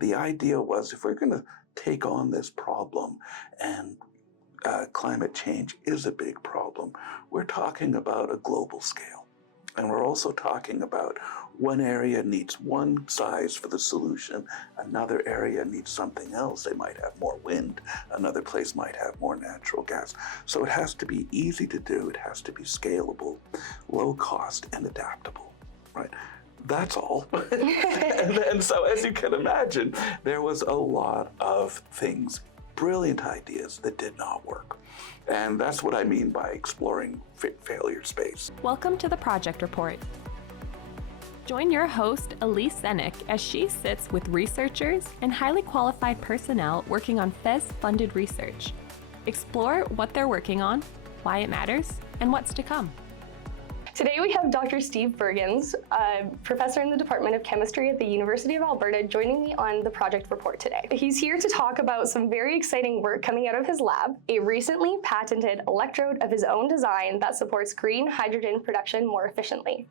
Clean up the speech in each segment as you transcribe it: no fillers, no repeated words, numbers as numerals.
The idea was if we're going to take on this problem, and climate change is a big problem, we're talking about a global scale. And we're also talking about one area needs one size for the solution, another area needs something else. They might have more wind, another place might have more natural gas. So it has to be easy to do, it has to be scalable, low cost, and adaptable, right? That's all. and so as you can imagine, there was a lot of things, brilliant ideas that did not work. And that's what I mean by exploring failure space. Welcome to the Project Report. Join your host, Elyse Dzenick, as she sits with researchers and highly qualified personnel working on FES-funded research. Explore what they're working on, why it matters, and what's to come. Today we have Dr. Steve Bergens, a professor in the Department of Chemistry at the University of Alberta, joining me on the Project Report today. He's here to talk about some very exciting work coming out of his lab, a recently patented electrode of his own design that supports green hydrogen production more efficiently.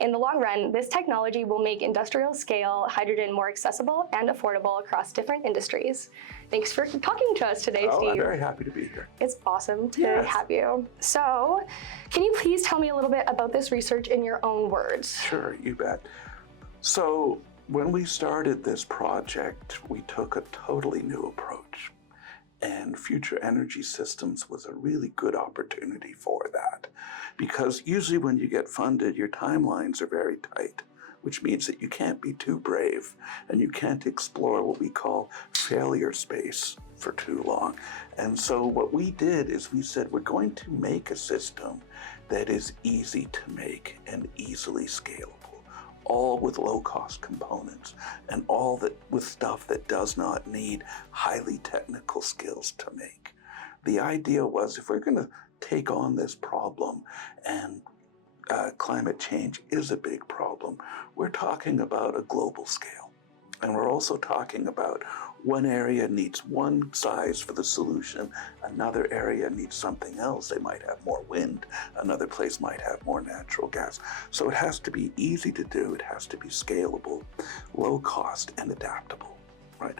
In the long run, this technology will make industrial-scale hydrogen more accessible and affordable across different industries. Thanks for talking to us today, Steve. I'm very happy to be here. It's awesome to have you. So, can you please tell me a little bit about this research in your own words? Sure, you bet. So, when we started this project, we took a totally new approach. And future energy systems was a really good opportunity for that. Because usually when you get funded, your timelines are very tight, which means that you can't be too brave and you can't explore what we call failure space for too long. And so what we did is we said, we're going to make a system that is easy to make and easily scalable, all with low-cost components, and all that with stuff that does not need highly technical skills to make. The idea was if we're going to take on this problem, and climate change is a big problem, we're talking about a global scale. And we're also talking about one area needs one size for the solution, another area needs something else. They might have more wind, another place might have more natural gas. So it has to be easy to do, it has to be scalable, low cost, and adaptable, right?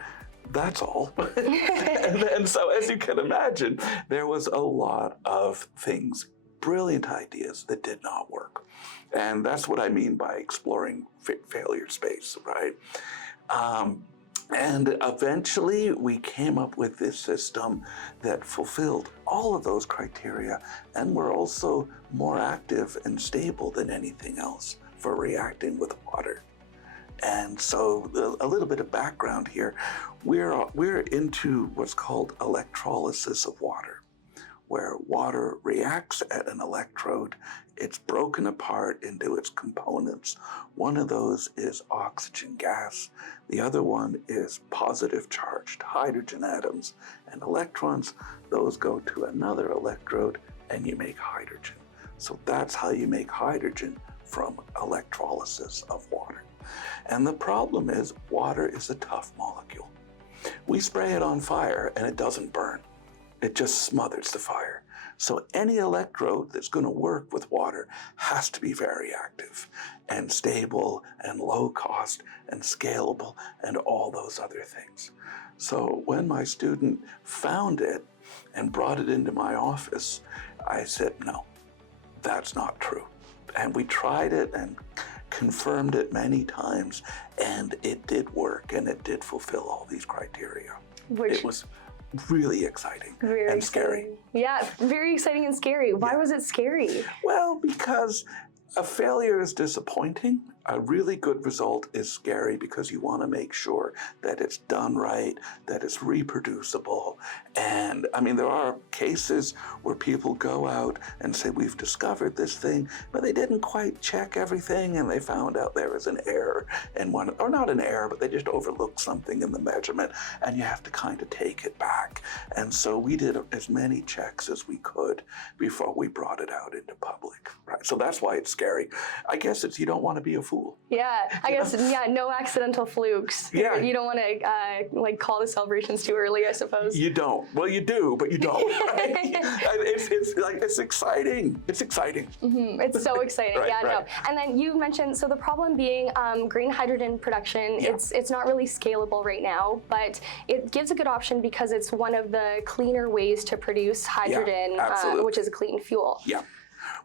That's all. and so as you can imagine, there was a lot of things, brilliant ideas that did not work. And that's what I mean by exploring failure space, right? And eventually we came up with this system that fulfilled all of those criteria and were also more active and stable than anything else for reacting with water. And so a little bit of background here, we're into what's called electrolysis of water, where water reacts at an electrode. It's broken apart into its components. One of those is oxygen gas. The other one is positive charged hydrogen atoms and electrons. Those go to another electrode and you make hydrogen. So that's how you make hydrogen from electrolysis of water. And the problem is water is a tough molecule. We spray it on fire and it doesn't burn. It just smothers the fire. So any electrode that's going to work with water has to be very active and stable and low cost and scalable and all those other things. So when my student found it and brought it into my office, I said, no, that's not true. And we tried it and confirmed it many times, and it did work and it did fulfill all these criteria. It was really exciting and scary. Yeah, very exciting and scary. Why was it scary? Well, because a failure is disappointing. A really good result is scary because you want to make sure that it's done right, that it's reproducible. And I mean, there are cases where people go out and say, we've discovered this thing, but they didn't quite check everything and they found out there was an error in one, or not an error, but they just overlooked something in the measurement and you have to kind of take it back. And so we did as many checks as we could before we brought it out into public, right? So that's why it's scary. I guess it's, you don't want to be a fool. Yeah, I guess, no accidental flukes. Yeah. You don't want to like call the celebrations too early, I suppose. You don't. Well, you do, but you don't. Right? It's exciting. It's exciting. It's so exciting. Right, yeah, right. no. And then you mentioned, so the problem being green hydrogen production, Yeah. it's not really scalable right now, but it gives a good option because it's one of the cleaner ways to produce hydrogen, absolutely. which is a clean fuel. Yeah.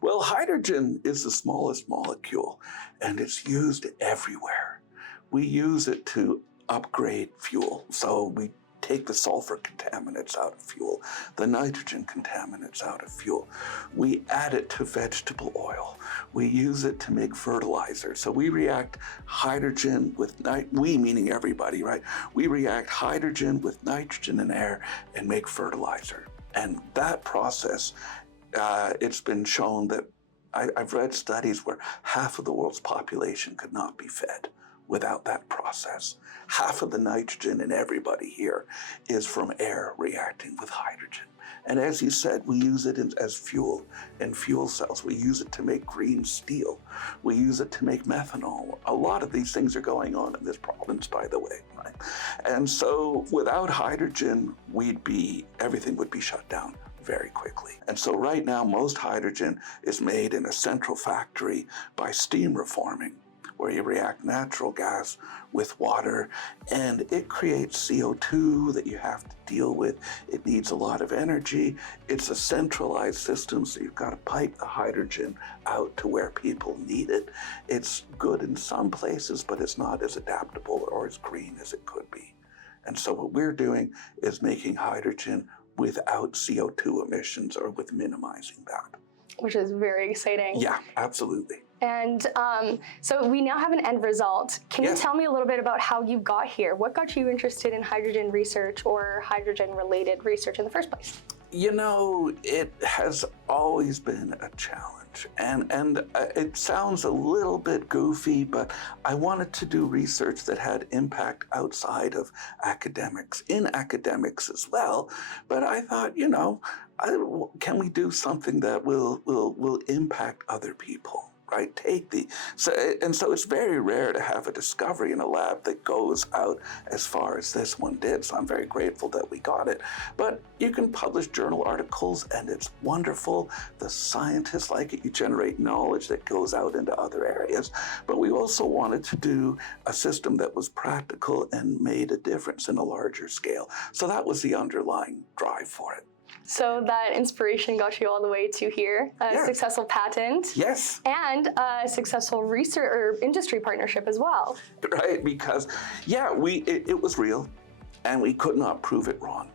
Well, hydrogen is the smallest molecule, and it's used everywhere. We use it to upgrade fuel. So we take the sulfur contaminants out of fuel, the nitrogen contaminants out of fuel. We add it to vegetable oil. We use it to make fertilizer. So we react hydrogen with, we meaning everybody, right? We react hydrogen with nitrogen and air and make fertilizer. And that process, it's been shown that I've read studies where half of the world's population could not be fed without that process. Half of the nitrogen in everybody here is from air reacting with hydrogen. And as you said, we use it as fuel in fuel cells. We use it to make green steel. We use it to make methanol. A lot of these things are going on in this province, by the way, right? And so without hydrogen, everything would be shut down very quickly. And so right now, most hydrogen is made in a central factory by steam reforming, where you react natural gas with water, and it creates CO2 that you have to deal with. It needs a lot of energy. It's a centralized system, so you've got to pipe the hydrogen out to where people need it. It's good in some places, but it's not as adaptable or as green as it could be. And so what we're doing is making hydrogen without CO2 emissions, or with minimizing that. Which is very exciting. Yeah, absolutely. And so we now have an end result. Can you tell me a little bit about how you got here? What got you interested in hydrogen research or hydrogen-related research in the first place? You know, it has always been a challenge, and it sounds a little bit goofy, but I wanted to do research that had impact outside of academics, in academics as well. But I thought, you know, can we do something that will impact other people? Right? So it's very rare to have a discovery in a lab that goes out as far as this one did. So I'm very grateful that we got it. But you can publish journal articles, and it's wonderful. The scientists like it. You generate knowledge that goes out into other areas. But we also wanted to do a system that was practical and made a difference in a larger scale. So that was the underlying drive for it. So that inspiration got you all the way to here, a successful patent. Yes. And a successful research or industry partnership as well. Right, because, it was real, and we could not prove it wrong.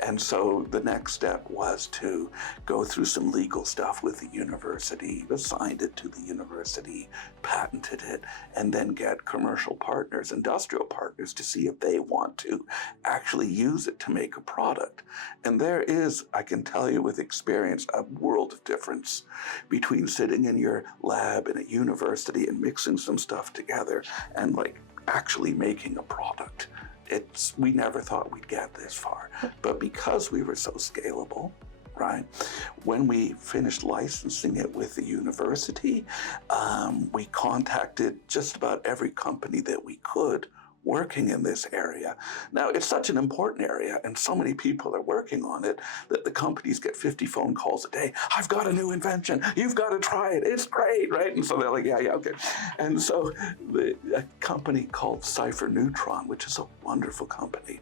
And so the next step was to go through some legal stuff with the university, assigned it to the university, patented it, and then get commercial partners, industrial partners, to see if they want to actually use it to make a product. And there is, I can tell you with experience, a world of difference between sitting in your lab in a university and mixing some stuff together and actually making a product. We never thought we'd get this far, but because we were so scalable, right? When we finished licensing it with the university, we contacted just about every company that we could working in this area. Now, it's such an important area, and so many people are working on it that the companies get 50 phone calls a day. I've got a new invention. You've got to try it. It's great, right? And so they're like, yeah, okay. And so a company called Cypher Neutron, which is a wonderful company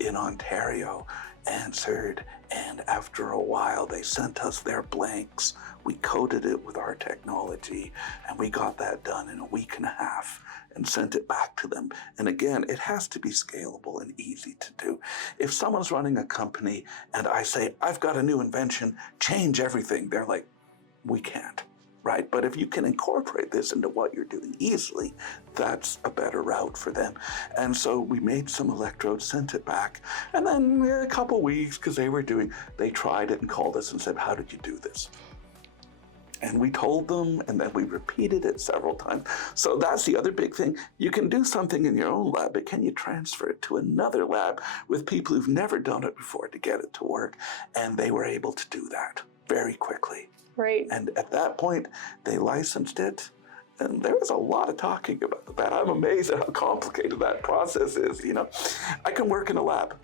in Ontario, answered, and after a while they sent us their blanks. We coded it with our technology, and we got that done in a week and a half and sent it back to them. And again, it has to be scalable and easy to do. If someone's running a company and I say, I've got a new invention, change everything, they're like, we can't, right? But if you can incorporate this into what you're doing easily, that's a better route for them. And so we made some electrodes, sent it back, and then a couple weeks, because they tried it and called us and said, how did you do this? And we told them, and then we repeated it several times. So that's the other big thing. You can do something in your own lab, but can you transfer it to another lab with people who've never done it before to get it to work? And they were able to do that very quickly. Right. And at that point, they licensed it. And there was a lot of talking about that. I'm amazed at how complicated that process is, you know. I can work in a lab.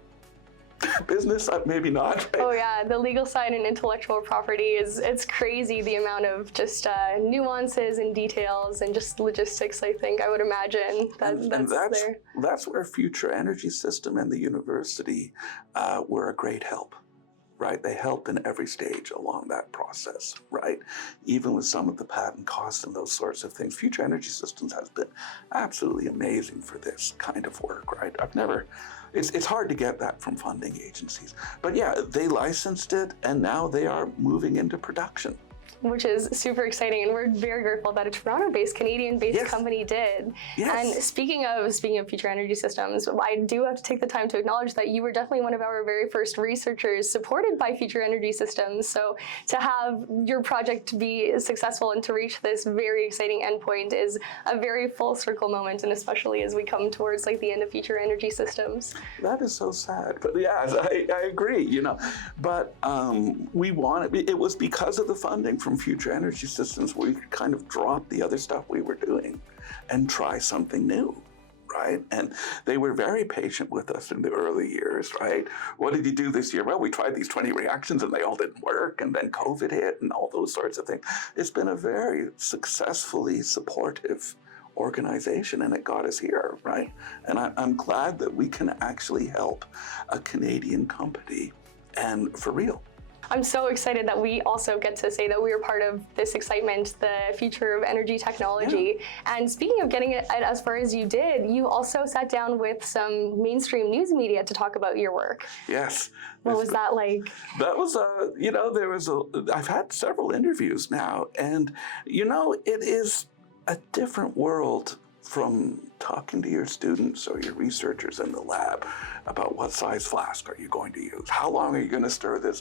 Business, maybe not. Right? Oh yeah, the legal side and intellectual property it's crazy the amount of just nuances and details and just logistics. I think I would imagine that's where future energy system and the university were a great help. Right, they help in every stage along that process, right? Even with some of the patent costs and those sorts of things, Future Energy Systems has been absolutely amazing for this kind of work, right? It's hard to get that from funding agencies. But yeah, they licensed it and now they are moving into production. Which is super exciting, and we're very grateful that a Toronto-based, Canadian-based company did. Yes. And speaking of Future Energy Systems, I do have to take the time to acknowledge that you were definitely one of our very first researchers supported by Future Energy Systems. So to have your project be successful and to reach this very exciting endpoint is a very full circle moment, and especially as we come towards like the end of Future Energy Systems. That is so sad, but yeah, I agree. You know, but it was because of the funding from Future Energy Systems we could kind of drop the other stuff we were doing and try something new, right? And they were very patient with us in the early years, right? What did you do this year? Well, we tried these 20 reactions and they all didn't work, and then COVID hit and all those sorts of things. It's been a very successfully supportive organization, and it got us here, right? And I'm glad that we can actually help a Canadian company, and for real. I'm so excited that we also get to say that we are part of this excitement, the future of energy technology. Yeah. And speaking of getting it as far as you did, you also sat down with some mainstream news media to talk about your work. Yes. What was that like? That was I've had several interviews now, and it is a different world from talking to your students or your researchers in the lab about what size flask are you going to use, how long are you going to stir this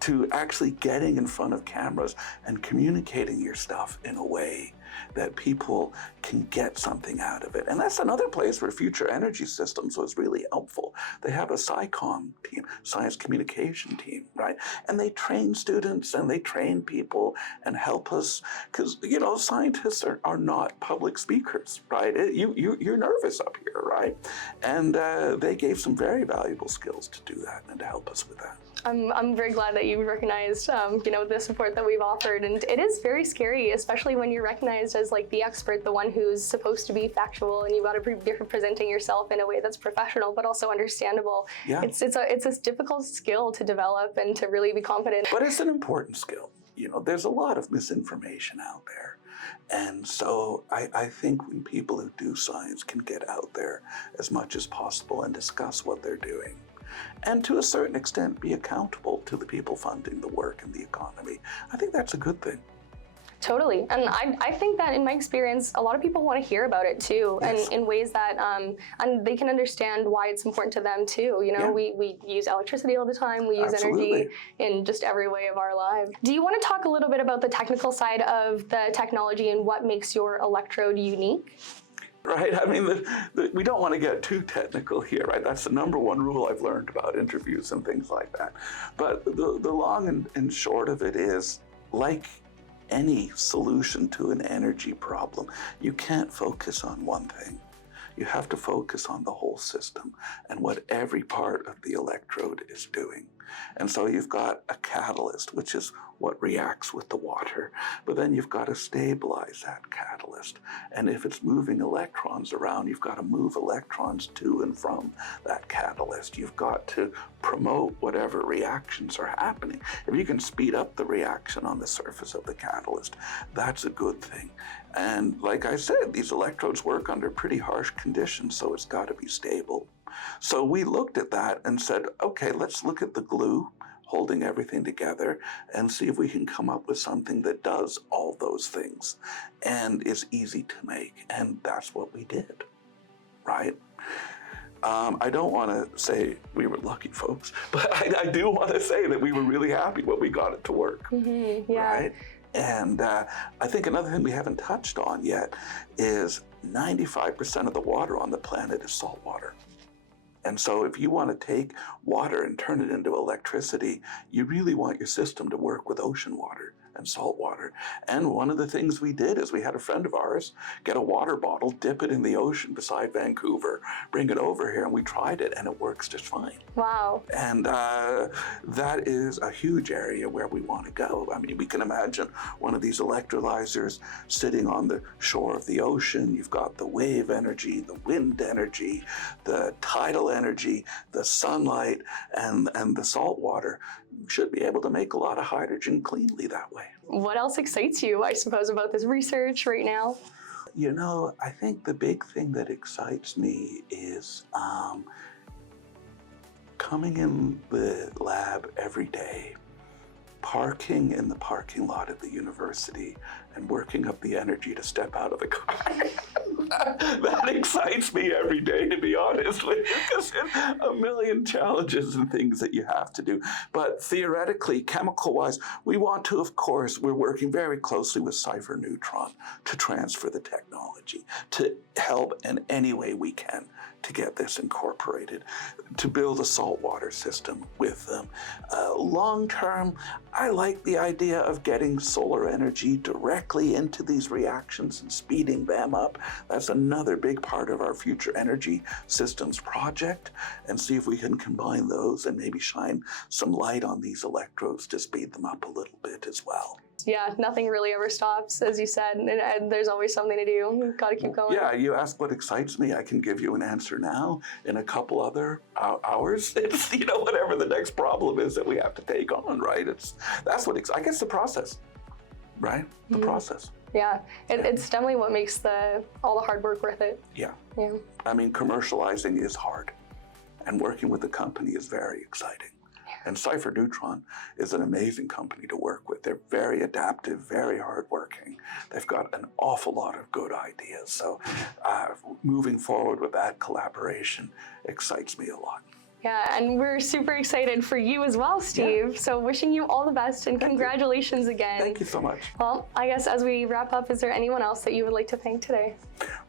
to actually getting in front of cameras and communicating your stuff in a way that people can get something out of it. And that's another place where Future Energy Systems was really helpful. They have a SciComm team, science communication team, right? And they train students and they train people and help us, because, scientists are not public speakers, right? You're nervous up here, right? And they gave some very valuable skills to do that and to help us with that. I'm very glad that you recognized, the support that we've offered, and it is very scary, especially when you're recognized as like the expert, the one who's supposed to be factual, and you've got to be presenting yourself in a way that's professional but also understandable. Yeah. It's a difficult skill to develop and to really be confident. But it's an important skill. There's a lot of misinformation out there. And so I think when people who do science can get out there as much as possible and discuss what they're doing, and to a certain extent be accountable to the people funding the work and the economy, I think that's a good thing. Totally. And I think that in my experience, a lot of people want to hear about it too, yes. And in ways that and they can understand why it's important to them too. Yeah. We use electricity all the time, we use energy in just every way of our lives. Do you want to talk a little bit about the technical side of the technology and what makes your electrode unique? Right, I mean, we don't want to get too technical here, right? That's the number one rule I've learned about interviews and things like that. But the long and short of it is, like any solution to an energy problem, you can't focus on one thing. You have to focus on the whole system and what every part of the electrode is doing. And so you've got a catalyst, which is what reacts with the water, but then you've got to stabilize that catalyst. And if it's moving electrons around, you've got to move electrons to and from that catalyst. You've got to promote whatever reactions are happening. If you can speed up the reaction on the surface of the catalyst, that's a good thing. And like I said, these electrodes work under pretty harsh conditions, so it's got to be stable. So we looked at that and said, okay, let's look at the glue holding everything together and see if we can come up with something that does all those things and is easy to make. And that's what we did, right? I don't want to say we were lucky, folks, but I do want to say that we were really happy when we got it to work, right? And I think another thing we haven't touched on yet is 95% of the water on the planet is salt water. And so if you want to take water and turn it into electricity, you really want your system to work with ocean water. and salt water. And one of the things we did is we had a friend of ours get a water bottle, dip it in the ocean beside Vancouver, bring it over here, and we tried it, and it works just fine. Wow. And that is a huge area where we want to go. I mean, we can imagine one of these electrolyzers sitting on the shore of the ocean. You've got the wave energy, the wind energy, the tidal energy, the sunlight, and the salt water. You should be able to make a lot of hydrogen cleanly that way. What else excites you, I suppose, about this research right now? You know, I think the big thing that excites me is coming in the lab every day, parking in the parking lot at the university, and working up the energy to step out of the car. That excites me every day, to be honest with you, because a million challenges and things that you have to do. But theoretically, chemical-wise, we want to, of course, we're working very closely with Cipher Neutron to transfer the technology, to help in any way we can to get this incorporated, to build a saltwater system with them. Long-term, I like the idea of getting solar energy directly into these reactions and speeding them up. That's another big part of our future energy systems project, and see if we can combine those and maybe shine some light on these electrodes to speed them up a little bit as well. Yeah, nothing really ever stops, as you said, and there's always something to do. We've got to keep going. Yeah, you ask what excites me, I can give you an answer now. In a couple other hours, it's, you know, whatever the next problem is that we have to take on, right? That's what I guess the process, right? The process. Yeah, it's definitely what makes all the hard work worth it. Yeah. Yeah. I mean, commercializing is hard, and working with the company is very exciting. And Cipher Neutron is an amazing company to work with. They're very adaptive, very hardworking. They've got an awful lot of good ideas. So moving forward with that collaboration excites me a lot. Yeah, and we're super excited for you as well, Steve. Yeah. So wishing you all the best, and congratulations again. Thank you so much. Well, I guess as we wrap up, is there anyone else that you would like to thank today?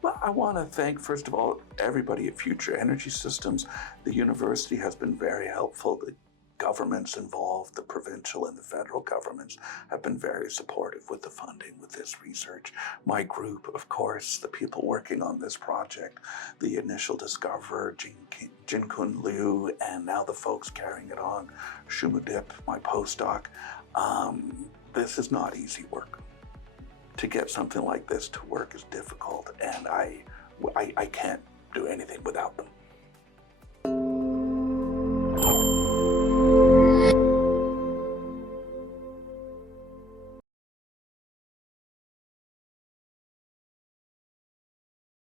Well, I want to thank, first of all, everybody at Future Energy Systems. The university has been very helpful. The governments involved, the provincial and the federal governments, have been very supportive with the funding with this research. My group, of course, the people working on this project, the initial discoverer, Jin-Kun Liu, and now the folks carrying it on, Shumudip, my postdoc. This is not easy work. To get something like this to work is difficult, and I can't do anything without them.